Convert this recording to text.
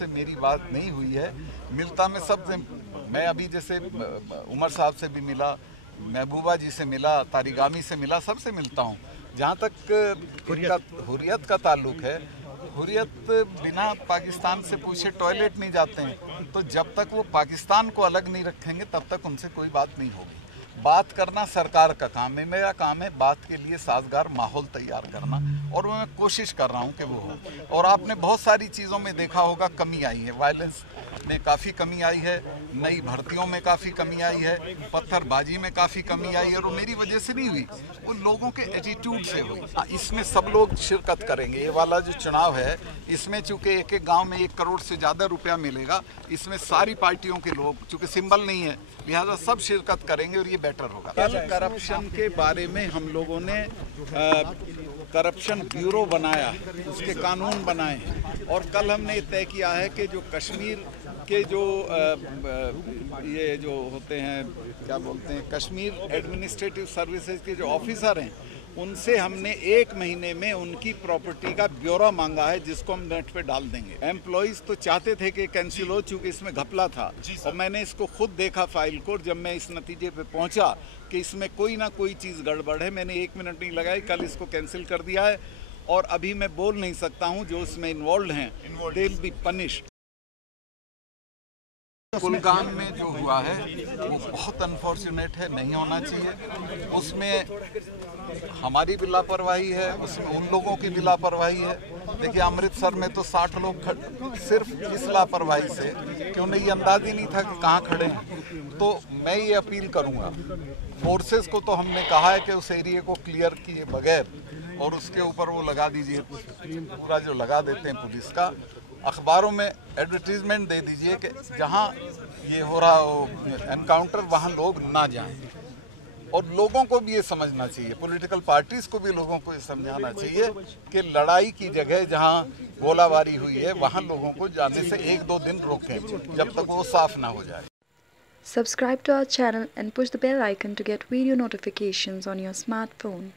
से मेरी बात नहीं हुई है। मिलता मैं सबसे, मैं अभी जैसे उमर साहब से भी मिला, महबूबा जी से मिला, तारिगामी से मिला, सबसे मिलता हूँ। जहाँ तक हुर्रियत का ताल्लुक है, हुर्रियत बिना पाकिस्तान से पूछे टॉयलेट नहीं जाते हैं। तो जब तक वो पाकिस्तान को अलग नहीं रखेंगे तब तक उनसे कोई बात नहीं होगी। बात करना सरकार का काम है, मेरा काम है बात के लिए साजगार माहौल तैयार करना, और मैं कोशिश कर रहा हूँ कि वो हो। और आपने बहुत सारी चीज़ों में देखा होगा कमी आई है, वायलेंस में काफ़ी कमी आई है, नई भर्तियों में काफ़ी कमी आई है, पत्थरबाजी में काफ़ी कमी आई है, और मेरी वजह से नहीं हुई, वो लोगों के एटीट्यूड से हुई। इसमें सब लोग शिरकत करेंगे। ये वाला जो चुनाव है, इसमें चूँकि एक एक गाँव में 1 करोड़ से ज़्यादा रुपया मिलेगा, इसमें सारी पार्टियों के लोग, चूँकि सिंबल नहीं है, लिहाजा सब शिरकत करेंगे और ये बेटर होगा। कल करप्शन के बारे में हम लोगों ने करप्शन ब्यूरो बनाया, उसके कानून बनाए हैं, और कल हमने ये तय किया है कि जो कश्मीर के जो ये जो होते हैं, क्या बोलते हैं, कश्मीर एडमिनिस्ट्रेटिव सर्विसेज के जो ऑफिसर हैं, उनसे हमने 1 महीने में उनकी प्रॉपर्टी का ब्यौरा मांगा है, जिसको हम नेट पे डाल देंगे। एम्प्लॉइज तो चाहते थे कि कैंसिल हो, चूँकि इसमें घपला था, और मैंने इसको खुद देखा फाइल को। जब मैं इस नतीजे पे पहुंचा कि इसमें कोई ना कोई चीज़ गड़बड़ है, मैंने 1 मिनट नहीं लगाई, कल इसको कैंसिल कर दिया है। और अभी मैं बोल नहीं सकता हूँ, जो इसमें इन्वॉल्व हैं they will be punished. Kulgam में जो हुआ है वो बहुत अनफॉर्चुनेट है, नहीं होना चाहिए। उसमें हमारी भी लापरवाही है, उसमें उन लोगों की भी लापरवाही है। देखिए अमृतसर में तो 60 लोग सिर्फ इस लापरवाही से कि उन्हें ये अंदाज ही नहीं था कि कहाँ खड़े हैं। तो मैं ये अपील करूँगा, फोर्सेस को तो हमने कहा है कि उस एरिया को क्लियर किए बगैर और उसके ऊपर वो लगा दीजिए, पूरा जो लगा देते हैं पुलिस का, अखबारों में एडवर्टीजमेंट दे दीजिए कि जहां ये हो रहा हो एनकाउंटर, वहां लोग ना जाएं। और लोगों को भी ये समझना चाहिए, पॉलिटिकल पार्टीज को भी लोगों को ये समझाना चाहिए कि लड़ाई की जगह जहां गोलाबारी हुई है वहां लोगों को जाने से 1-2 दिन रोकें, जब तक वो साफ ना हो जाए। Subscribe to our channel and push the bell icon to get video notifications on your smartphone.